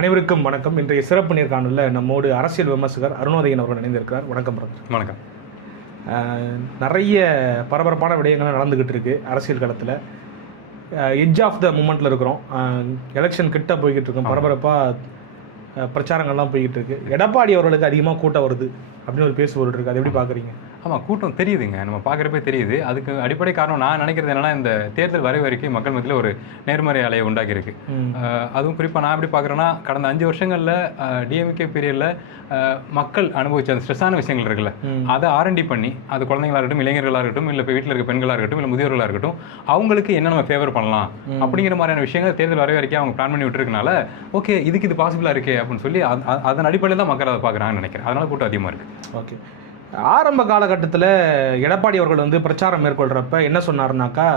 அனைவருக்கும் வணக்கம். இன்றைய சிறப்பு நேர்காணலில் நம்மோடு அரசியல் விமர்சகர் அருணோதயன் அவர்கள் இணைந்திருக்கிறார். வணக்கம் பிரதர். வணக்கம். நிறைய பரபரப்பான விடயங்கள் நடந்துக்கிட்டு இருக்கு அரசியல் களத்தில். எட்ஜ் ஆஃப் த மூமெண்ட்டில் இருக்கிறோம். எலெக்ஷன் கிட்ட போய்கிட்டு இருக்கோம். பரபரப்பாக பிரச்சாரங்கள்லாம் போய்கிட்டு இருக்கு. எடப்பாடி அவர்களுக்கு அதிகமாக கூட்டம் வருது அப்படின்னு ஒரு பேசுபொருள் இருக்குது. அதை எப்படி பார்க்குறீங்க? ஆமாம், கூட்டம் தெரியுதுங்க, நம்ம பார்க்குறப்பே தெரியுது. அதுக்கு அடிப்படை காரணம் நான் நினைக்கிறது என்னன்னா, இந்த தேர்தல் வரைக்கும் மக்கள் மத்தியில் ஒரு நேர்மறை அலையை உண்டாக்கியிருக்கு. அதுவும் குறிப்பாக நான் எப்படி பார்க்குறேன்னா, கடந்த 5 வருஷங்களில் டிஎம்கே பீரியடில் மக்கள் அனுபவிச்ச அந்த ஸ்ட்ரெஸ்ஸான விஷயங்கள் இருக்குல்ல, அதை ஆர்என்டி பண்ணி, அது குழந்தைங்களாக இருக்கட்டும், இளைஞர்களாக இருக்கட்டும், இல்லை இப்போ வீட்டில் இருக்க பெண்களாக இருக்கட்டும், இல்லை முதியோர்களாக இருக்கட்டும், அவங்களுக்கு என்ன நம்ம ஃபேவர் பண்ணலாம் அப்படிங்கிற மாதிரியான விஷயங்கள் தேர்தல் வரைக்கும் அவங்க பிளான் பண்ணி விட்டுருக்கனால, ஓகே இதுக்கு இது பாசிபிளாக இருக்கே அப்படின்னு சொல்லி அதன் அடிப்படையில் தான் மக்கள் அதை பார்க்குறாங்கன்னு நினைக்கிறேன். அதனால கூட்டம் அதிகமாக இருக்குது. ஓகே, ஆரம்ப காலகட்டத்தில் எடப்பாடி அவர்கள் வந்து பிரச்சாரம் மேற்கொள்கிறப்ப என்ன சொன்னார்னாக்கா,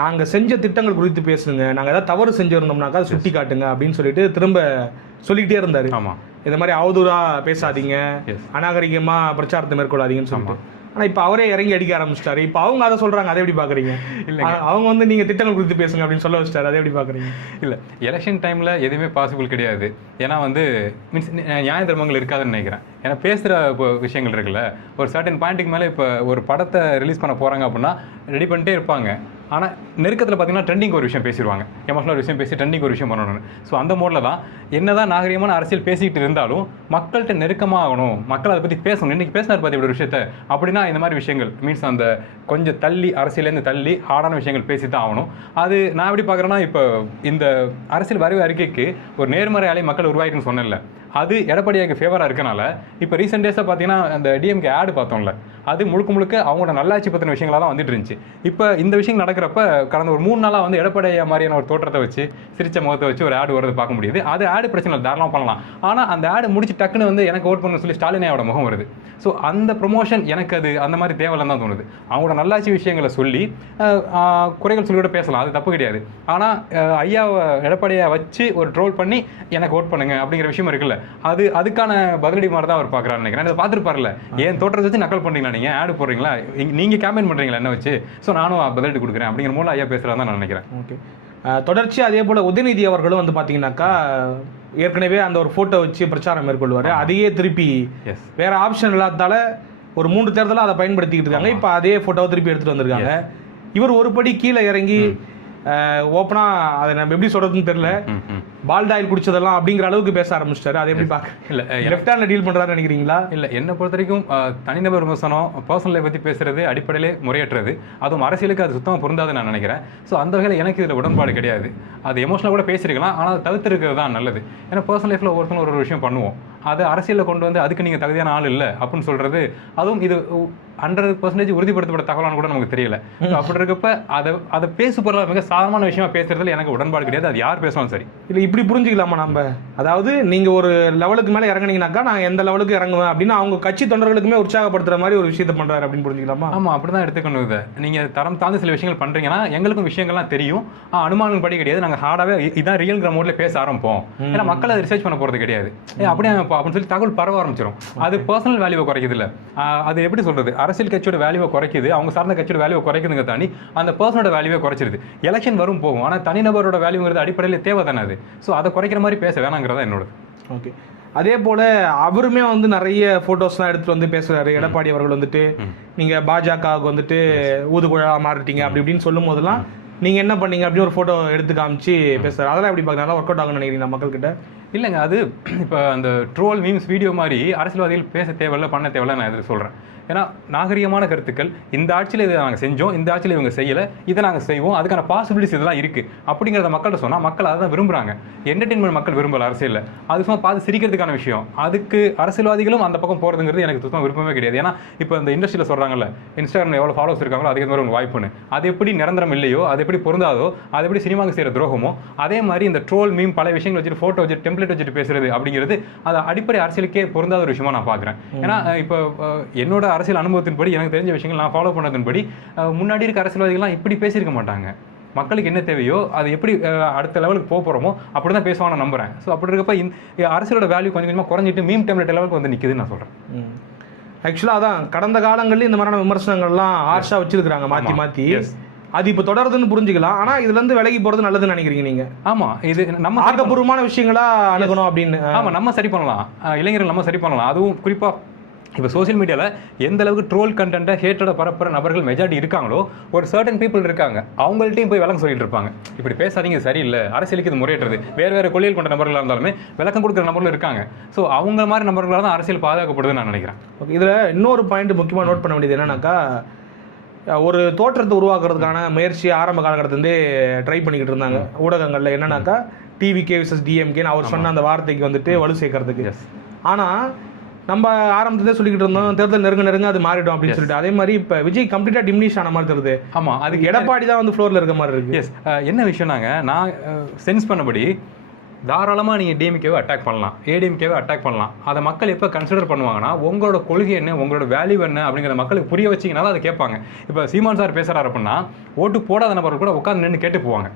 நாங்கள் செஞ்ச திட்டங்கள் குறித்து பேசுங்க, நாங்கள் ஏதாவது தவறு செஞ்சுருந்தோம்னாக்கா அதை சுட்டி காட்டுங்க அப்படின்னு சொல்லிட்டு திரும்ப சொல்லிக்கிட்டே இருந்தார். ஆமாம், இந்த மாதிரி அவதூறாக பேசாதீங்க, அநாகரிகமாக பிரச்சாரத்தை மேற்கொள்ளாதீங்கன்னு சொல்லிட்டு. ஆனால் இப்போ அவரே இறங்கி அடிக்க ஆரம்பிச்சிட்டாரு. இப்போ அவங்க அதை சொல்கிறாங்க, அதை எப்படி பார்க்குறீங்க? இல்லை, அவங்க வந்து நீங்கள் திட்டங்கள் குறித்து பேசுங்க அப்படின்னு சொல்ல வச்சிட்டாரு, அதை எப்படி பார்க்குறீங்க? இல்லை, எலெக்ஷன் டைமில் எதுவுமே பாசிபிள் கிடையாது. ஏன்னா வந்து மீன்ஸ் நியாய தர்மங்கள் இருக்காதுன்னு நினைக்கிறேன். ஏன்னா பேசுகிற இப்போ விஷயங்கள் இருக்குல்ல, ஒரு சர்டன் பாயிண்ட்டுக்கு மேலே இப்போ ஒரு படத்தை ரிலீஸ் பண்ண போகிறாங்க அப்படின்னா ரெடி பண்ணிட்டே இருப்பாங்க. ஆனால் நெருக்கத்தில் பார்த்தீங்கன்னா ட்ரெண்டிங் ஒரு விஷயம் பேசிடுவாங்க, எமோஷனல் ஒரு விஷயம் பேசி ட்ரெண்டிங் ஒரு விஷயம் பண்ணணும்னு. ஸோ அந்த மோடில் தான் என்னதான் நாகரிகமான அரசியல் பேசிக்கிட்டு இருந்தாலும் மக்கள்கிட்ட நெருக்கமாக ஆகணும், மக்கள் அதை பற்றி பேசணும். இன்றைக்கி பேசினார் பார்த்து இப்படி ஒரு விஷயத்த அப்படின்னா இந்த மாதிரி விஷயங்கள் மீன்ஸ் அந்த கொஞ்சம் தள்ளி அரசியலேருந்து தள்ளி ஹார்டான விஷயங்கள் பேசி தான் ஆகணும். அது நான் எப்படி பார்க்குறேன்னா, இப்போ இந்த அரசியல் வரைவு அறிக்கைக்கு ஒரு நேர்மறை அலை மக்கள் உருவாகிட்டுன்னு சொன்னேன்ல, அது எடப்பாடியாருக்கு ஃபேவராக இருக்கனால இப்போ ரீசெண்ட் டேஸில் பார்த்தீங்கன்னா அந்த டிஎம்கே ஆடு பார்த்தோம்ல, அது முழுக்க முழுக்க அவங்களோட நல்லாட்சி பற்றின விஷயங்களாக தான் வந்துட்டு இருந்துச்சு. இப்போ இந்த விஷயம் நடக்கிறப்ப கடந்த ஒரு 3 நாளாக வந்து எடப்பாடியா மாதிரியான ஒரு தோற்றத்தை வச்சு சிரிச்ச முகத்தை வச்சு ஒரு ஆடு வரது பார்க்க முடியுது. அது ஆடு பிரச்சனை தாராளமாக பண்ணலாம். ஆனால் அந்த ஆடு முடிச்சு டக்குன்னு வந்து எனக்கு ஓட் பண்ண சொல்லி ஸ்டாலினையோட முகம் வருது. ஸோ அந்த ப்ரொமோஷன் எனக்கு அது அந்த மாதிரி தேவையில்லைன்னு தான் தோணுது. அவங்களோட நல்லாட்சி விஷயங்களை சொல்லி குறைகள் சொல்லி கூட பேசலாம், அது தப்பு கிடையாது. ஆனால் ஐயாவை எடப்பாடியை வச்சு ஒரு ட்ரோல் பண்ணி எனக்கு ஓட் பண்ணுங்க அப்படிங்கிற விஷயம் இருக்குல்ல, அதுக்கான பதிலடி மாதிரி தான் அவர் பார்க்குறாரு நினைக்கிறேன். அதை பார்த்துருப்பார்ல, ஏன் தோற்றத்தை வச்சு நக்கல் பண்ணுறீங்களா, நீங்கள் ஆடு போடுறீங்களா, நீங்கள் கேம்பெயின் பண்ணுறீங்களா என்ன வச்சு, ஸோ நானும் பதிலடி கொடுக்குறேன் அப்படிங்கிற மூலம் ஐயா பேசுகிறாரு தான் நான் நினைக்கிறேன். ஓகே, தொடர்ச்சியாக அதே போல் உதயநிதி அவர்களும் வந்து பார்த்தீங்கன்னாக்கா ஏற்கனவே அந்த ஒரு ஃபோட்டோ வச்சு பிரச்சாரம் மேற்கொள்வார். அதையே திருப்பி வேற ஆப்ஷன் இல்லாததால ஒரு 3 தேர்தலாக அதை பயன்படுத்திக்கிட்டு இருக்காங்க. இப்போ அதே ஃபோட்டோவை திருப்பி எடுத்துகிட்டு வந்திருக்காங்க. இவர் ஒரு படி கீழே இறங்கி ஓப்பனா அதை நம்ம எப்படி சொல்றதுன்னு தெரியல, பால்ட் ஆயில் குடிச்சதெல்லாம் அப்படிங்கிற அளவுக்கு பேச ஆரம்பிச்சிட்டாரு. அதை எப்படி பார்க்க இல்லை லெஃப்ட் ஹேண்ட்ல டீல் பண்றாருன்னு நினைக்கிறீங்களா? இல்லை, என்னை பொறுத்த வரைக்கும் தனிநபர் விமர்சனம் பர்சனல் லைஃப் பற்றி பேசுறது அடிப்படையிலே முறையற்றது. அதுவும் அரசியலுக்கு அது சுத்தமாக பொருந்தாது நான் நினைக்கிறேன். ஸோ அந்த வகையில் எனக்கு இதில் உடன்பாடு கிடையாது. அது எமோஷனலாக கூட பேசியிருக்கலாம், ஆனால் அதை தவிர்த்துருக்கிறது தான் நல்லது. ஏன்னா பர்சனல் லைஃப்பில் ஒவ்வொருத்தரும் ஒரு விஷயம் பண்ணுவோம், அதை அரசியலில் கொண்டு வந்து அதுக்கு நீங்கள் தகுதியான ஆள் இல்லை அப்படின்னு சொல்றது, அதுவும் இது 100% உறுதிப்படுத்தப்பட்ட தகவலானு கூட நமக்கு தெரியல. அப்படி இருக்கப்ப அதை பேச போகிற மிக சாதாரணமான விஷயமா பேசுறதுல எனக்கு உடன்பாடு கிடையாது. அது யார் பேசணும் சரி இல்லை, இப்படி புரிஞ்சுக்கலாமா நம்ம? அதாவது நீங்கள் ஒரு லெவலுக்கு மேலே இறங்குனீங்கன்னாக்கா நான் எந்த லெவலுக்கு இறங்குவேன் அப்படின்னு அவங்க கட்சி தொண்டர்களுக்குமே உற்சாகப்படுத்துற மாதிரி ஒரு விஷயத்தை பண்ணுறாரு அப்படின்னு புரிஞ்சுக்கலாமா? ஆமாம், அப்படி தான் எடுத்துக்கணும். இதை நீங்கள் தரம் தாழ்ந்து சில விஷயங்கள் பண்ணுறீங்கன்னா எங்களுக்கும் விஷயங்கள்லாம் தெரியும், அனுமானங்கள் படி கிடையாது, நாங்கள் ஹார்டாகவே இதான் ரியல்ங்கிற மோட்ல பேச ஆரம்பிப்போம். ஏன்னா மக்கள் அதை ரிசர்ச் பண்ண போகிறது கிடையாது. அப்படியே அப்படின்னு சொல்லி தகவல் பரவ ஆரம்பிச்சிடும். அது பர்சனல் வேல்யூவை குறைக்குது இல்லை, அது எப்படி சொல்றது, அரசியல் கட்சியோட வேல்யூவை குறைக்குது, அவங்க சார்ந்த கட்சியோட வேல்யூவை குறைக்குதுங்க தாண்டி அந்த பர்சனோட வேல்யூவை குறைச்சிருது. எலெக்ஷன் வரும் போகும், ஆனால் தனிநபரோட வேல்யூங்கிறது அடிப்படையில் தேவை தானே. அது ஸோ அதை குறைக்கிற மாதிரி பேச வேணாங்கிறதா என்னோட. ஓகே, அதே போல அவருமே வந்து நிறைய போட்டோஸ்லாம் எடுத்துட்டு வந்து பேசுறாரு. எடப்பாடி அவர்கள் வந்துட்டு நீங்க பாஜகவுக்கு வந்துட்டு ஊதுகுழா மாறிட்டீங்க அப்படி இப்படின்னு சொல்லும் போதெல்லாம் நீங்க என்ன பண்ணீங்க அப்படின்னு ஒரு போட்டோ எடுத்து காமிச்சு பேசுறாரு. அதெல்லாம் எப்படி பார்க்க நல்லா ஒர்க் அவுட் ஆகும்னு நினைக்கிறீங்க மக்கள் கிட்ட? இல்லைங்க, அது இப்போ அந்த ட்ரோல் மீம்ஸ் வீடியோ மாதிரி அரசியல்வாதிகள் பேச தேவையில்ல, பண்ண தேவையில்ல நான் எதிர்த்து சொல்கிறேன். ஏன்னா நாகரிகமான கருத்துக்கள், இந்த ஆட்சியில் இதை நாங்கள் செஞ்சோம், இந்த ஆட்சியில் இவங்க செய்யலை, இதை நாங்கள் செய்வோம், அதுக்கான பாசிபிலிட்டிஸ் இதெல்லாம் இருக்குது அப்படிங்கிறத மக்கள்கிட்ட சொன்னால் மக்கள் அதை தான் விரும்புகிறாங்க. என்டர்டெயின்மெண்ட் மக்கள் விரும்பல அரசியலில், அது சும்மா பார்த்து சிரிக்கிறதுக்கான விஷயம். அதுக்கு அரசியல்வாதிகளும் அந்த பக்கம் போகிறதுங்கிறது எனக்கு சுத்தமாக விருப்பமே கிடையாது. ஏன்னா இப்போ இந்த இண்டஸ்ட்ரியில் சொல்கிறாங்கல்ல, இன்ஸ்டாகிராமில் எவ்வளோ ஃபாலோவர்ஸ் இருக்காங்களோ அதுக்கு மாதிரி ஒரு வாய்ப்புன்னு, அது எப்படி நிரந்தரம் இல்லையோ, அது எப்படி பொருந்தாதோ, அது எப்படி சினிமாவுக்கு செய்கிற துரோகமோ, அதே மாதிரி இந்த ட்ரோல் மீம் பல விஷயங்கள் வச்சுட்டு ஃபோட்டோ வச்சுட்டு டெம்ப்ளேட் வச்சுட்டு பேசுறது அப்படிங்கிறது அது அடிப்படை அரசியலுக்கே பொருந்தாத ஒரு விஷயமா நான் பார்க்குறேன். ஏன்னா இப்போ என்னோட அரசியல் அனுபவத்தின்படி எனக்கு தெரிஞ்ச விஷயங்கள் நான் ஃபாலோ பண்ணதின்படி முன்னாடி இருக்க அரசியல்வாதிகள்லாம் இப்படி பேசியிருக்க மாட்டாங்க. மக்களுக்கு என்ன தேவையோ அது எப்படி அடுத்த லெவலுக்கு போகிறோமோ அப்படி தான் பேசுவாங்க நான் நம்புகிறேன். ஸோ அப்படி இருக்கப்ப இந்த அரசியலோட வேல்யூ கொஞ்சம் கொஞ்சமாக குறைஞ்சிட்டு மீம் டெம்ப்ளேட் லெவலுக்கு வந்து நிற்குதுன்னு நான் சொல்கிறேன். ஆக்சுவலாக அதான் கடந்த காலங்களில் இந்த மாதிரியான விமர்சனங்கள்லாம் ஆர்ஷா வச்சிருக்கிறாங்க மாற்றி மாற்றி. அது இப்போ தொடருதுன்னு புரிஞ்சுக்கலாம். ஆனா இதுல இருந்து விலகி போறது நல்லதுன்னு நினைக்கிறீங்க நீங்க? ஆமா, இது நம்ம ஆக்கப்பூர்வமான விஷயங்களா அணுகணும் அப்படின்னு. ஆமா, நம்ம சரி பண்ணலாம், இளைஞர்கள் நம்ம சரி பண்ணலாம். அதுவும் குறிப்பா இப்போ சோஷியல் மீடியாவில் எந்த அளவுக்கு ட்ரோல் கண்டென்ட்டை ஹேட்டோட பரப்புற நபர்கள் மெஜாரிட்டி இருக்காங்களோ, ஒரு சர்டன் பீப்புள் இருக்காங்க, அவங்கள்ட்டையும் போய் விளக்கம் சொல்லிட்டு இருப்பாங்க. இப்படி பேசாதீங்க, சரியில்லை, அரசியலுக்கு இது முறையேற்றது. வேறு கொள்கைகள் கொண்ட நபர்களாக இருந்தாலுமே விளக்கம் கொடுக்குற நபர்களும் இருக்காங்க. ஸோ அவங்க மாதிரி நபர்களால் தான் அரசியல் பாதுகாக்கப்படுதுன்னு நான் நினைக்கிறேன். ஓகே, இதில் இன்னொரு பாயிண்ட் முக்கியமாக நோட் பண்ண வேண்டியது என்னன்னாக்கா, ஒரு தோற்றத்தை உருவாக்குறதுக்கான முயற்சி ஆரம்ப காலகட்டத்திலேருந்தே ட்ரை பண்ணிக்கிட்டு இருந்தாங்க ஊடகங்களில். என்னன்னாக்கா டிவிகே விசஸ் டிஎம்கேன்னு அவர் சொன்ன அந்த வார்த்தைக்கு வந்துட்டு வலு சேர்க்கறதுக்கு. ஆனால் நம்ம ஆரம்பத்திலே சொல்லிக்கிட்டு இருந்தோம் தேர்தல் நெருங்க அது மாறிடும் அப்படின்னு சொல்லிட்டு. அதே மாதிரி இப்போ விஜய் கம்ப்ளீட்டாக டிமினிஷ் ஆன மாதிரி தெரியுது. ஆமா, அதுக்கு எடப்பாடி தான் வந்து ஃப்ளோரில் இருக்க மாதிரி இருக்கு. எஸ், என்ன விஷயம்னாங்க, நான் சென்ஸ் பண்ணபடி தாராளமாக நீங்கள் டிஎம்கேவை அட்டாக் பண்ணலாம், ஏடிஎம்கேவை அட்டாக் பண்ணலாம். அதை மக்கள் எப்போ கன்சிடர் பண்ணுவாங்கன்னா, உங்களோட கொள்கை என்ன, உங்களோட வேல்யூ என்ன அப்படிங்கிற மக்களுக்கு புரிய வச்சிங்கன்னா அதை கேட்பாங்க. இப்போ சீமான் சார் பேசுகிறாரு அப்படின்னா ஓட்டு போடாத நபர்கள் கூட உட்காந்து நின்று கேட்டு போவாங்க.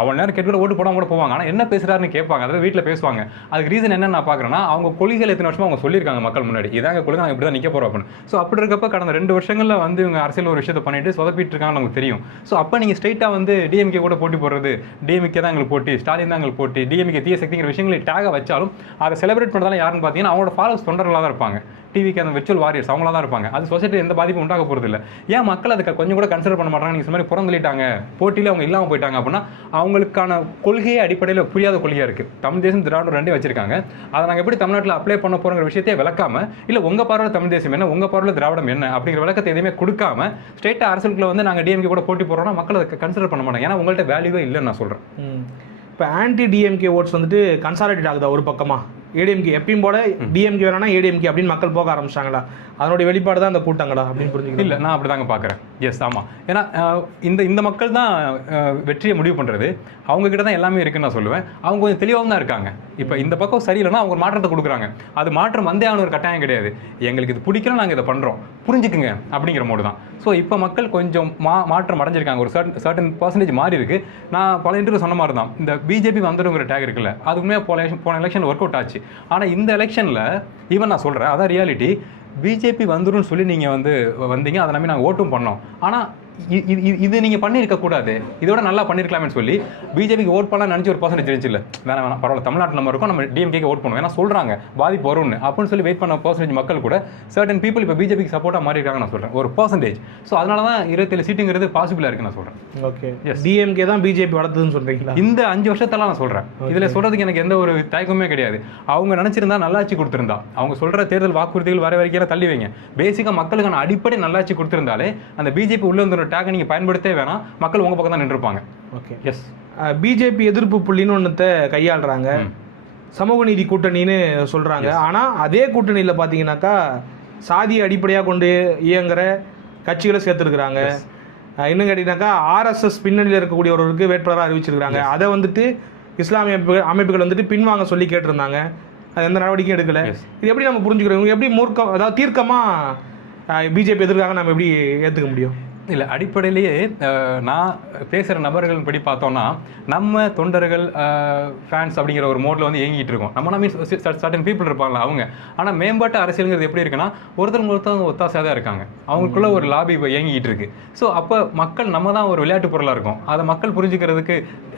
அவ்வளோ நேரம் கேட்டு கூட ஓட்டு போடாமல் கூட போவாங்க. ஆனால் என்ன பேசுகிறாருன்னு கேட்பாங்க, அதாவது வீட்டில் பேசுவாங்க. அதுக்கு ரீசன் என்னன்னு நான் பார்க்குறேன்னா, அவங்க கொள்கைகள் எத்தனை வருஷமாக அவங்க சொல்லியிருக்காங்க மக்கள் முன்னாடி, இதாங்க கொள்கை, நாங்கள் இப்படி தான் நிற்க போகிறோம் அப்படின்னு. ஸோ அப்படி இருக்கப்போ கடந்த 2 வருஷங்களில் வந்து இவங்க அரசியல் ஒரு விஷயத்தை பண்ணிட்டு சொதப்பிட்டு இருக்காங்க நமக்கு தெரியும். ஸோ அப்போ நீங்கள் ஸ்ட்ரைட்டாக வந்து டிஎம்கே கூட போட்டி போடுறது, டிஎம்கே தான் எங்களுக்கு போட்டி, ஸ்டாலின் தான் எங்களுக்கு போட்டி, டிஎம்கே தீய சக்திங்கிற விஷயங்களை டேக வச்சாலும் அதை செலிப்ரேட் பண்ணுறதால யாருன்னு பார்த்தீங்கன்னா அவங்களோட ஃபாலோவர்ஸ் தொண்டர்களாக தான் இருப்பாங்க. டிவிக்கு அந்த விர்ச்சுவல் வாரியர்ஸ் அவங்களா தான் இருப்பாங்க. அது சொசைட்டி எந்த பாதிப்பும் உண்டாக போகிறது இல்லை. ஏன் மக்கள் அதுக்கு கொஞ்சம் கூட கன்சிடர் பண்ண மாட்டாங்க? நீங்கள் மாதிரி புறந்தள்ளிட்டாங்க, போட்டியில் அவங்க இல்லாமல் போயிட்டாங்க அப்படின்னா அவங்களுக்கான கொள்கையே அடிப்படையில் புரியாத கொள்கையாக இருக்குது. தமிழ் தேசம் திராவிடம் ரெண்டே வச்சிருக்காங்க. அதை நாங்கள் எப்படி தமிழ்நாட்டில் அப்ளை பண்ண போகிறோங்கிற விஷயத்தையே விளக்காம, இல்லை உங்கள் பார்வையில் தமிழ் தேசம் என்ன, உங்கள் பார்வையில் திராவிடம் என்ன அப்படிங்கிற விளக்கத்தை எதுவுமே கொடுக்காம ஸ்ட்ரெயிட்டாக அரசியலுக்குள்ள வந்து நாங்கள் டிஎம்கே கூட போட்டி போடுறோம்னா மக்கள் அதை கன்சிடர் பண்ண மாட்டாங்க. ஏன்னா உங்கள்கிட்ட வேல்யூவே இல்லைன்னு நான் சொல்கிறேன். இப்போ ஆன்டி டிஎம்கே ஓட்ஸ் வந்துட்டு கன்சாலிடேட் ஆகுதா ஒரு பக்கமாக? ஏடிஎம்கே எப்பயும் போல டிஎம்கே வேணா ஏடிஎம்கே அப்படின்னு மக்கள் போக ஆரம்பிச்சாங்களா? அதனுடைய வெளிப்பாடு தான் அந்த கூட்டங்களா அப்படின்னு புரிஞ்சுக்கணும். இல்லை, நான் அப்படி தாங்க பார்க்குறேன். எஸ், ஆமாம். ஏன்னா இந்த மக்கள் தான் வெற்றியை முடிவு பண்ணுறது. அவங்கக்கிட்ட தான் எல்லாமே இருக்குன்னு நான் சொல்லுவேன். அவங்க கொஞ்சம் தெளிவாகவும் தான் இருக்காங்க. இப்போ இந்த பக்கம் சரியில்லைன்னா அவங்க ஒரு மாற்றத்தை கொடுக்குறாங்க. அது மாற்றம் வந்தே ஆன ஒரு கட்டாயம் கிடையாது. எங்களுக்கு இது பிடிக்கல, நாங்கள் இதை பண்ணுறோம், புரிஞ்சுக்குங்க அப்படிங்கிற மோடு தான். ஸோ இப்போ மக்கள் கொஞ்சம் மாற்றம் அடைஞ்சிருக்காங்க. ஒரு சர்டன் பர்சன்டேஜ் மாறி இருக்குது. நான் பல இன்டர்வியூ சொன்ன மாதிரி தான், இந்த பிஜேபி வந்துடுங்கிற டேக் இருக்குல்ல, அதுக்குமே போன எலெக்ஷன் ஒர்க் அவுட் ஆச்சு. ஆனால் இந்த எலெக்ஷனில் ஈவன் நான் சொல்கிறேன், அதான் ரியாலிட்டி, பிஜேபி வந்துடும் சொல்லி நீங்கள் வந்தீங்க, அதை நம்பி நாங்கள் ஓட்டும் பண்ணோம். ஆனால் இது நீங்கள் பண்ணியிருக்க கூடாது, இதோட நல்லா பண்ணியிருக்கலாம்னு சொல்லி பிஜேபிக்கு ஓட் பண்ணலாம் நினச்சி ஒரு பர்சன்டேஜ் இருந்துச்சு. இல்லை வேணாம் பரவாயில்ல, தமிழ்நாட்டில் நம்ம இருக்கோம், நம்ம டிஎம்கேக்கு ஓட் பண்ணுவோம், ஏன்னா சொல்கிறாங்க பாதிப்பு வரும்னு அப்படின்னு சொல்லி வெயிட் பண்ண பர்சன்டேஜ் மக்கள் கூட சர்டன் பீப்புள் இப்போ பிஜேபிக்கு சப்போர்ட்டாக மாறி இருக்காங்க நான் சொல்கிறேன், ஒரு பர்சன்டேஜ். ஸோ அதனால தான் 27 சீட்டுங்கிறது பாசிபிளாக இருக்குன்னு நான் சொல்கிறேன். ஓகே, டிஎம்கே தான் பிஜேபி வளர்த்துதுன்னு சொல்கிறீங்களா? இந்த 5 வருஷத்தெல்லாம் நான் சொல்கிறேன். இதில் சொல்கிறதுக்கு எனக்கு எந்த ஒரு தயக்கமே கிடையாது. அவங்க நினச்சிருந்தா நல்லாட்சி கொடுத்துருந்தா, அவங்க சொல்கிற தேர்தல் வாக்குறுதிகள் வர வரைக்கும் தள்ளி வைங்க, பேசிக்காக மக்களுக்கான அடிப்படை நல்லாட்சி கொடுத்துருந்தாலே அந்த பிஜேபி உள்ள வந்து ஒரு டேக்கை நீங்கள் பயன்படுத்த வேணாம், மக்கள் உங்க பக்கம் தான் நின்றுப்பாங்க. Okay, S. பிஜேபி எதிர்ப்பு புள்ளின்னு ஒன்றத்தை கையாளுறாங்க, சமூக நீதி கூட்டணின்னு சொல்றாங்க. ஆனா அதே கூட்டணியில் பார்த்தீங்கன்னாக்கா சாதியை அடிப்படையாக கொண்டு இயங்குற கட்சிகளை சேர்த்துருக்குறாங்க. இன்னும் கேட்டீங்கன்னாக்கா ஆர்எஸ்எஸ் பின்னணியில் இருக்கக்கூடிய ஒருவருக்கு வேட்பாளராக அறிவிச்சிருக்கிறாங்க. அதை வந்துட்டு இஸ்லாமிய அமைப்புகள் வந்துட்டு பின்வாங்க சொல்லி கேட்டிருந்தாங்க. அது எந்த நடவடிக்கையும் எடுக்கல. இது எப்படி நம்ம புரிஞ்சுக்கிறோம்? எப்படி மூர்க்கம், அதாவது தீர்க்கமாக பிஜேபி எதிர்க்காக நம்ம எப்படி ஏற்றுக்க முடியும்? இல்லை, அடிப்படையிலேயே நான் பேசுகிற நபர்கள் படி பார்த்தோன்னா நம்ம தொண்டர்கள் ஃபேன்ஸ் அப்படிங்கிற ஒரு மோடில் வந்து இயங்கிட்டு இருக்கோம். நம்ம மீன்ஸ் சர்டன் பீப்புள் இருப்பாங்களா அவங்க. ஆனால் மேம்பாட்டு அரசியலுங்கிறது எப்படி இருக்குன்னா ஒருத்தவங்க ஒத்தாசையாக தான் இருக்காங்க, அவங்களுக்குள்ள ஒரு லாபி இப்போ இயங்கிட்டு இருக்கு. ஸோ அப்போ மக்கள் நம்ம தான் ஒரு விளையாட்டு பொருளாக இருக்கும், அதை மக்கள் புரிஞ்சுக்கிறதுக்கு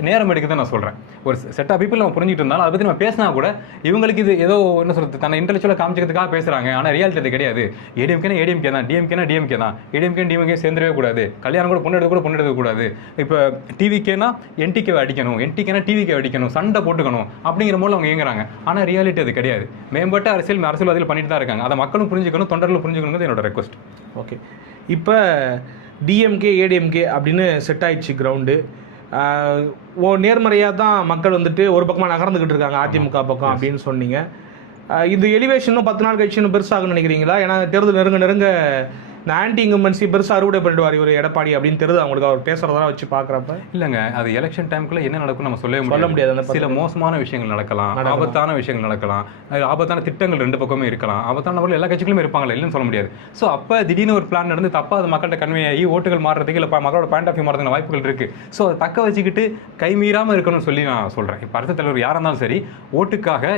நேரம் எடுக்குதுன்னு நான் சொல்கிறேன். ஒரு செட் ஆஃப் பீப்புள் நம்ம புரிஞ்சுட்டு இருந்தாலும் அதை பற்றி நம்ம பேசினா கூட இவங்களுக்கு இது ஏதோ என்ன சொல்கிறது, தன்னை இன்டெலெக்சுவலாக காமிச்சிக்கிறதுக்காக பேசுகிறாங்க. ஆனால் ரியாலிட்டி அது கிடையாது. ஏடிஎம்கேனா ஏடிஎம்கே தான், டிஎம்கேனா டிஎம்கே தான், டிஎம்கே சேர்ந்துடவே கூடாது, கல்யாணம் கூட பொண்ணு எடுக்க கூடாது. இப்போ டிவிக்கேனா என்டிகே அடிக்கணும், என்டிகேனா டிவிக்கே அடிக்கணும், சண்டை போட்டுக்கணும் அப்படிங்கிற போல அவங்க இயங்குறாங்க. ஆனால் ரியாலிட்டி அது கிடையாது. மேம்பட்ட அரசியல்வாதிகள் பண்ணிட்டு தான் இருக்காங்க. அதை மக்களும் புரிஞ்சுக்கணும், தொண்டர்களும் புரிஞ்சுக்கணுங்கிறது என்னோட ரெக்வஸ்ட். ஓகே, இப்போ டிஎம்கே ஏடிஎம்கே அப்படின்னு செட் ஆயிடுச்சு கிரவுண்டு. நேர்மறையாக தான் மக்கள் வந்துட்டு ஒரு பக்கமாக நகர்ந்துக்கிட்டு இருக்காங்க, அதிமுக பக்கம் அப்படின்னு சொன்னீங்க. இது எலிவேஷனும் 10 நாள் கழிச்சு இன்னும் பெருசாகுன்னு நினைக்கிறீங்களா? ஏன்னா தேர்தல் நெருங்க இந்த ஆன்டி இன்கம்பன்சி பெருசாக அறுவடை பண்ணிடுவார் இவர் எடப்பாடி அப்படின்னு தெரியுது அவங்களுக்கு, அவர் பேசுறதெல்லாம் வச்சு பார்க்குறப்ப. இல்லைங்க, அது எலெக்ஷன் டைமுக்குள்ள என்ன நடக்கும் நம்ம சொல்ல முடியாது. சில மோசமான விஷயங்கள் நடக்கலாம், ஆபத்தான விஷயங்கள் நடக்கலாம், ஆபத்தான திட்டங்கள் 2 பக்கமே இருக்கலாம், ஆபத்தான நபர்கள் எல்லா கட்சிகளுமே இருப்பாங்களா, இல்லைன்னு சொல்ல முடியாது. ஸோ அப்போ திடீர்னு ஒரு பிளான் நடந்து தப்பா அது மக்கள்கிட்ட கன்வே ஆகி ஓட்டுகள் மாறுறதுக்கு இல்லை மக்களோட பாயிண்ட் ஆஃப் வியூ மாறதுக்கு வாய்ப்புகள் இருக்கு. ஸோ அதை தக்க வச்சுக்கிட்டு கைமீறாமல் இருக்கணும்னு சொல்லி நான் சொல்கிறேன். இப்போ அரசு தலைவர் யாராக இருந்தாலும் சரி, ஓட்டுக்காக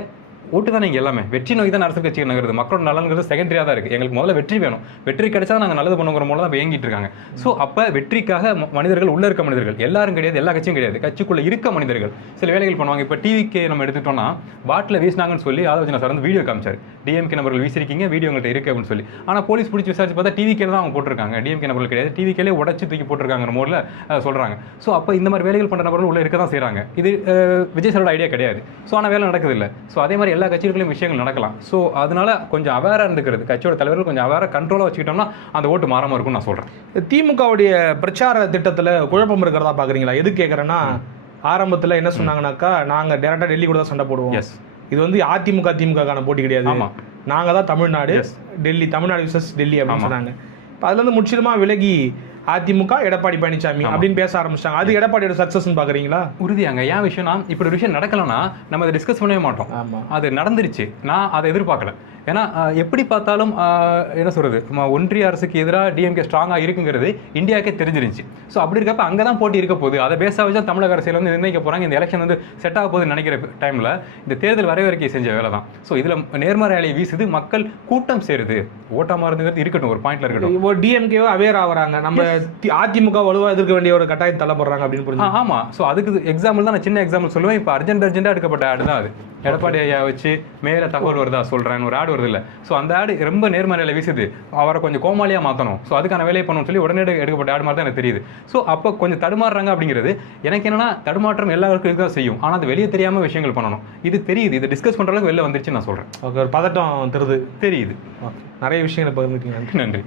ஓட்டு தான் நீங்கள் எல்லாமே. வெற்றி நோக்கி தான் அரசியல் கட்சிகள் நகருது. மக்களோட நலன்கிறது செகண்டரியாக தான் இருக்குது. எங்களுக்கு முதல்ல வெற்றி வேணும், வெற்றி கிடைச்சா நாங்கள் நல்லது பண்ணுங்கிற மூலம் தான் இயங்கிட்டு இருக்காங்க. ஸோ அப்போ வெற்றிக்காக மனிதர்கள் உள்ள இருக்க மனிதர்கள் எல்லாரும் கிடையாது, எல்லா கட்சியும் கிடையாது, கட்சிக்குள்ள இருக்க மனிதர்கள் சில வேலைகள் பண்ணுவாங்க. இப்போ டிவிக்கு நம்ம எடுத்துட்டோம்னா பாட்டில் வீசினாங்கன்னு சொல்லி ஆலோசனை சார் வந்து வீடியோ காமிச்சார். டிஎம்கே நபர்கள் வீசிருக்கீங்க, வீடியோ உங்கள்கிட்ட இருக்கு அப்படின்னு சொல்லி. ஆனால் போலீஸ் பிடிச்சி விசாரிச்சு பார்த்தா டிவிக்கே தான் அவங்க போட்டிருக்காங்க, டிஎம்கே நபர்கள் கிடையாது, டிவிக்கே உடச்சி தூக்கி போட்டிருக்காங்கிற மூலம் சொல்கிறாங்க. ஸோ அப்போ இந்த மாதிரி வேலைகள் பண்ணுற நபர்கள் உள்ள இருக்க தான் செய்கிறாங்க. இது விஜய் சாரோட ஐடியா கிடையாது. ஸோ ஆனால் வேலை நடக்குது இல்லை. ஸோ அதே மாதிரி எல்லா கட்சிகளும் விஷயங்கள் நடக்கலாம். ஸோ அதனால கொஞ்சம் அவேராக இருந்துக்கிறது, கட்சியோட தலைவர்கள் கொஞ்சம் அவேராக கண்ட்ரோலாக வச்சுக்கிட்டோம்னா அந்த ஓட்டு மாறாமல் இருக்கும்னு நான் சொல்கிறேன். திமுகவுடைய பிரச்சார திட்டத்தில் குழப்பம் இருக்கிறதா பார்க்குறீங்களா? எது கேட்குறேன்னா, ஆரம்பத்தில் என்ன சொன்னாங்கன்னாக்கா, நாங்கள் டேரெக்டாக டெல்லி கூட தான் சண்டை போடுவோம், இது வந்து அதிமுக திமுகக்கான போட்டி கிடையாது, நாங்கள் தான் தமிழ்நாடு, டெல்லி தமிழ்நாடு விசஸ் டெல்லி அப்படின்னு சொன்னாங்க. இப்போ அதுலேருந்து முற்றிலுமாக விலகி அதிமுக எடப்பாடி பழனிசாமி அப்படின்னு பேச ஆரம்பிச்சிட்டாங்க. அது எடப்பாடியோட சக்சஸ்ன்னு பாக்குறீங்களா? உறுதியாங்க. ஏன் விஷயம்னா, இப்படி ஒரு விஷயம் நடக்கலன்னா நம்ம அதை டிஸ்கஸ் பண்ணவே மாட்டோம். அது நடந்துருச்சு, நான் அதை எதிர்பார்க்கல. ஏன்னா எப்படி பார்த்தாலும் என்ன சொல்றது, ஒன்றிய அரசுக்கு எதிராக டிஎம்கே ஸ்ட்ராங்காக இருக்குங்கிறது இந்தியாவுக்கே தெரிஞ்சிருந்துச்சு. ஸோ அப்படி இருக்கப்ப அங்கே தான் போட்டி இருக்க போகுது. அதை பேச வச்சு தமிழக அரசியல் வந்து நிர்ணயிக்க போகிறாங்க. இந்த எலெக்ஷன் வந்து செட் ஆக போகுதுன்னு நினைக்கிற டைமில் இந்த தேர்தல் வரைவறிக்கை செஞ்ச வேலை தான். ஸோ இதில் நேர்மறை அலையை வீசுது, மக்கள் கூட்டம் சேருது, ஓட்டாம இருந்துங்கிறது இருக்கட்டும், ஒரு பாயிண்ட்ல இருக்கட்டும். இப்போ டிஎம்கேவோ அவேர் ஆகிறாங்க, நம்ம அதிமுக வலுவா எதிர்க்க வேண்டிய ஒரு கட்டாயம் தள்ளப்படுறாங்க அப்படின்னு புரிஞ்சு. ஆமா. ஸோ அதுக்கு எக்ஸாம்பிள் தான் நான் சின்ன எக்ஸாம்பிள் சொல்லுவேன். இப்போ அர்ஜென்ட்டாக எடுக்கப்பட்ட ஆடு தான் அது. எடப்பாடி ஐயா வச்சு மேலே தகவல் வருதா சொல்கிறேன், ஒரு ஆடு வருது இல்லை. ஸோ அந்த ஆடு ரொம்ப நேர்மறையில் வீசுது, அவரை கொஞ்சம் கோமாளியாக மாற்றணும், ஸோ அதுக்கான வேலையை பண்ணணும்னு சொல்லி உடனே எடுக்கப்பட்ட ஆடு மாதிரி தான் எனக்கு தெரியுது. ஸோ அப்போ கொஞ்சம் தடுமாறுறாங்க அப்படிங்கிறது எனக்கு என்னன்னா, தடுமாற்றம் எல்லாருக்கும் இருக்க தான் செய்யும். ஆனால் அது வெளியே தெரியாமல் விஷயங்கள் பண்ணணும். இது தெரியுது, இதை டிஸ்கஸ் பண்ணுற அளவுக்கு வெளில வந்துருச்சு நான் சொல்கிறேன். ஓகே, ஒரு பதட்டம் தெரியுது. நிறைய விஷயங்களை பகிர்ந்துட்டீங்க. நன்றி.